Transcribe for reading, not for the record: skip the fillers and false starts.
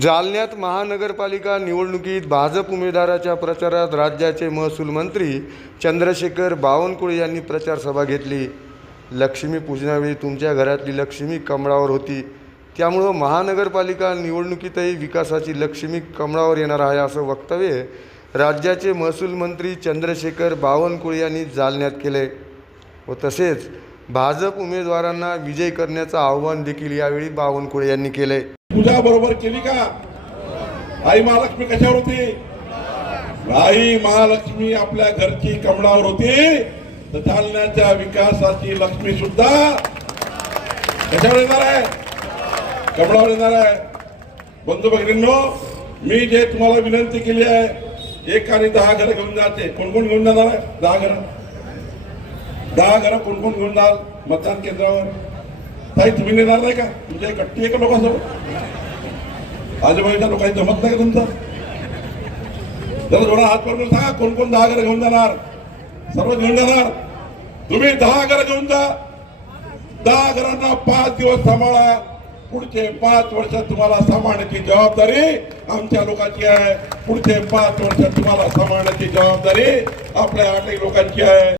जालन्यात महानगरपालिका निवडणुकीत भाजप उमेदवाराच्या प्रचारात राज्याचे महसूल मंत्री चंद्रशेखर बावनकुळे यांनी प्रचार सभा घेतली। लक्ष्मी पूजनावेळी तुमच्या घरातली लक्ष्मी कमळावर होती, त्यामुळे महानगरपालिका निवडणुकीतही विकासाची लक्ष्मी कमळावर येणार आहे असं वक्तव्य राज्याचे महसूल मंत्री चंद्रशेखर बावनकुळे यांनी जालन्यात केले व तसेच भाजप उमेदवारांना विजय करण्याचं आवाहन देखील यावेळी बावनकुळे यांनी केले। पूजा बरोबर केली का? आई महालक्ष्मी कशावर होती? आई महालक्ष्मी आपल्या घरची कमळावर होती, तर जालन्याच्या विकासाची लक्ष्मी सुद्धा कशावर येणार आहे? कमळावर येणार आहे। बंधू भगिनींनो, मी जे तुम्हाला विनंती केली आहे, 1 आणि 10 घर घेऊन जाते। कोण कोण घेऊन जाणार आहे? 10 घर। 10 घर कोण कोण घेऊन जाल मतदान केंद्रावर? ताई तुम्ही नेणार नाही का? तुमच्या कट्टी आहे का लोकांसोबत? आजूबाजूच्या लोकांनी जमत नाही का तुमचं? तर थोडा हात पकडून सांगा कोण कोण 10 घर घेऊन जाणार? सर्व घेऊन जाणार? तुम्ही 10 घर घेऊन जा। 10 घरांना 5 दिवस सांभाळा। पुढचे 5 वर्ष तुम्हाला सांभाळण्याची जबाबदारी आमच्या लोकांची आहे। पुढचे 5 वर्ष तुम्हाला सांभाळण्याची जबाबदारी आपल्या 8 लोकांची आहे।